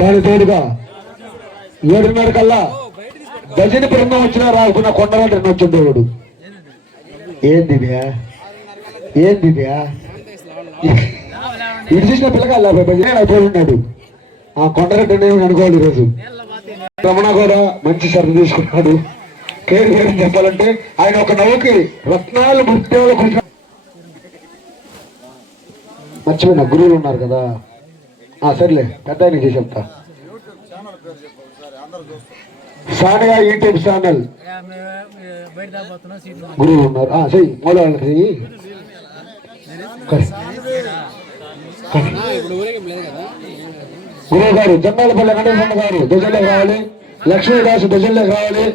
దాని తోడుగా 7:30 కల్లా భజన బృందం వచ్చినా రాకున్నా కొండగంట వచ్చిండేవాడు. ఏందివ్యా ఇది చూసిన పిల్లకాయలు భజన అయిపోయి ఉన్నాడు. ఆ కొండగంట అనుకోవాలి. ఈరోజు రమణ కూడా మంచి శ్రద్ధ తీసుకున్నాడు. కేర్ చెప్పాలంటే ఆయన ఒక నవ్వుకి రత్నాలు ముత్యాలు మర్చిపోయిన గురువులు ఉన్నారు కదా. సర్లే పెద్ద ఆయనకి చెప్తా. సానియా యూట్యూబ్ ఛానల్ గురువులు ఉన్నారు. చెయ్యి మూల చెయ్యి. గురువు గారు జన్నాలపల్లి వెంకటేశ్వర గారు ధ్వజంలోకి రావాలి. లక్ష్మీదాసు ధ్వజంలోకి రావాలి.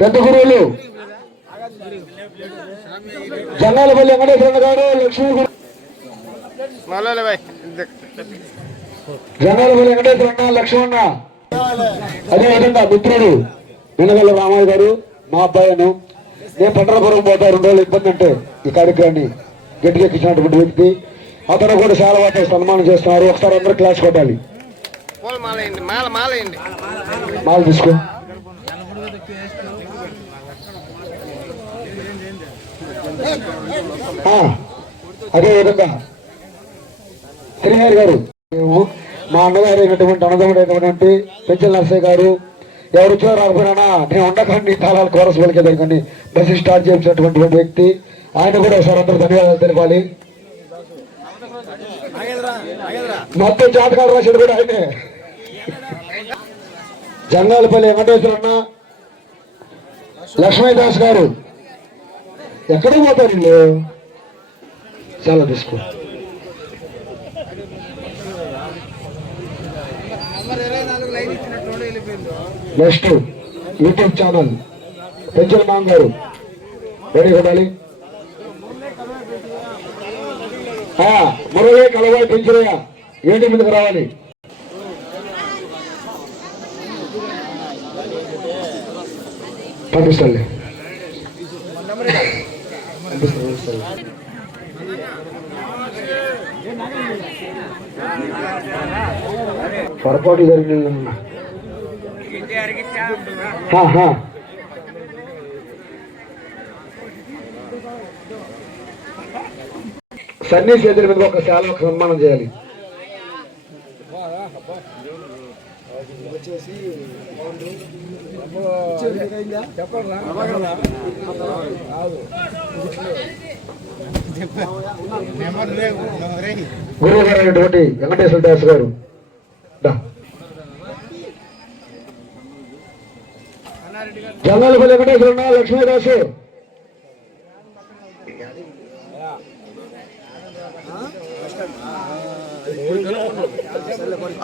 పెద్ద గురువులు జన్నాలపల్లి వెంకటేశ్వర గారు లక్ష్మీ జన్నాలపల్లి వెంకటేశ్వర లక్ష్మణ. అదేవిధంగా మిత్రుడు నినగల్ల రామయ్య గారు మా అబ్బాయిను. నేను పంటలపురం పోతా 2 రోజులు ఇబ్బంది అంటే ఈ కార్యక్రమాన్ని గట్టికెక్కించినటువంటి వ్యక్తి. అతను కూడా చాలా వాటి సన్మానం చేస్తున్నారు. ఒకసారి అందరూ క్లాస్ కొట్టాలి. మాల తీసుకో. అదేవిధంగా శ్రీహరి గారు మా అన్నగారు అయినటువంటి అన్నదమ్ముడైనటువంటి పెంచల నర్సయ్య గారు ఎవరు వచ్చినా రాకపోయినా నేను ఉండకండి తాళాలు కోరస్ వెళ్ళకేదారు కానీ బస్సు స్టార్ట్ చేసినటువంటి వ్యక్తి. ఆయన కూడా ఒకసారి అందరూ ధన్యవాదాలు తెలిపాలి. మొత్తం జాతకాలు రాశాడు కూడా ఆయనే. జంగాలపల్లి వెంకటేశ్వరన్న లక్ష్మీదాస్ గారు ఎక్కడికి పోతారు వీళ్ళు? చాలా తీసుకో. నెక్స్ట్ యూట్యూబ్ ఛానల్ పెంచల మాంగ్ గారు రెడీ కొట్టాలి. మురళి కలవాయి పెంచలయ్య ఏంటి మీదకి రావాలి. పంపిస్తాలే. పొరపాటు జరిగింది. సన్నీ చేతుల మీద ఒక శాల ఒక సన్మానం చేయాలి. గురువు గారు అయినటువంటి వెంకటేశ్వర దాస్ గారు జంగాలపల్లి వెంకటేశ్వర లక్ష్మీదాసు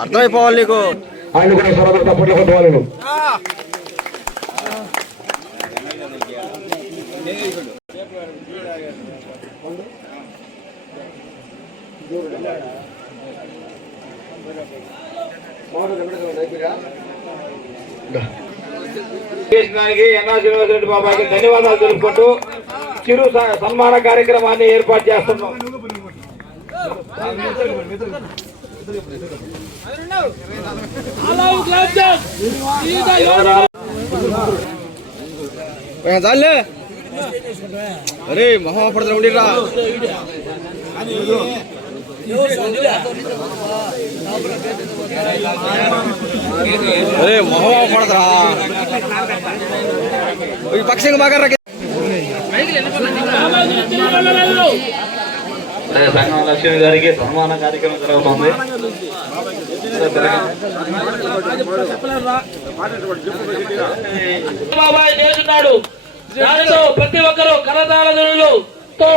అర్థమైపోవాలి నీకు. ఆయన కూడా సరదా తప్పట్లు కొట్టవాలి. శ్రీనివాసరెడ్డి బాబాకి ధన్యవాదాలు తెలుపుకుంటూ చిరు సన్మాన కార్యక్రమాన్ని ఏర్పాటు చేస్తున్నాం. అరే మహాపడతా ఉండిరా. అరే మహాపడతా ఈ పక్షంగా బాగా సంగం లక్ష్మి గారికి సన్మాన కార్యక్రమం జరుగుతుంది. బాబాయ్ చేస్తున్నాడు. దానితో ప్రతి ఒక్కరూ కరతాళ ధ్వనులతో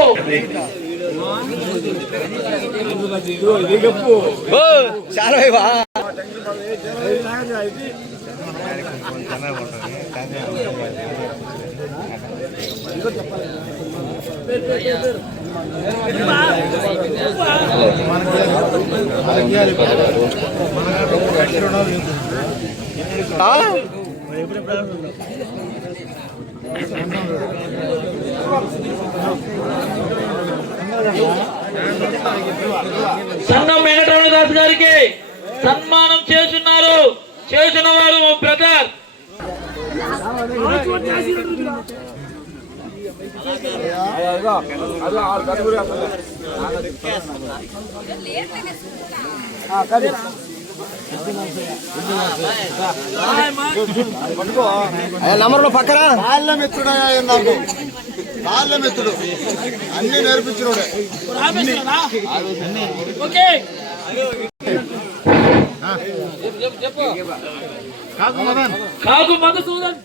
చాలా సంగం వెంకటరమణ దాస్ గారికి సన్మానం చేస్తున్నారు. చేసిన వారు మా బ్రదర్ నంబర్లో పక్కన బాల్యమిత్రుడు నాకు బాల్యమిత్రుడు అన్ని నేర్పించినోడే. కాకు మధుసూదన్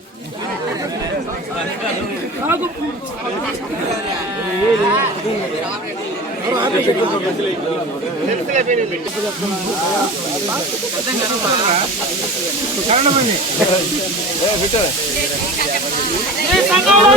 కాకు ఈ సంఘంలో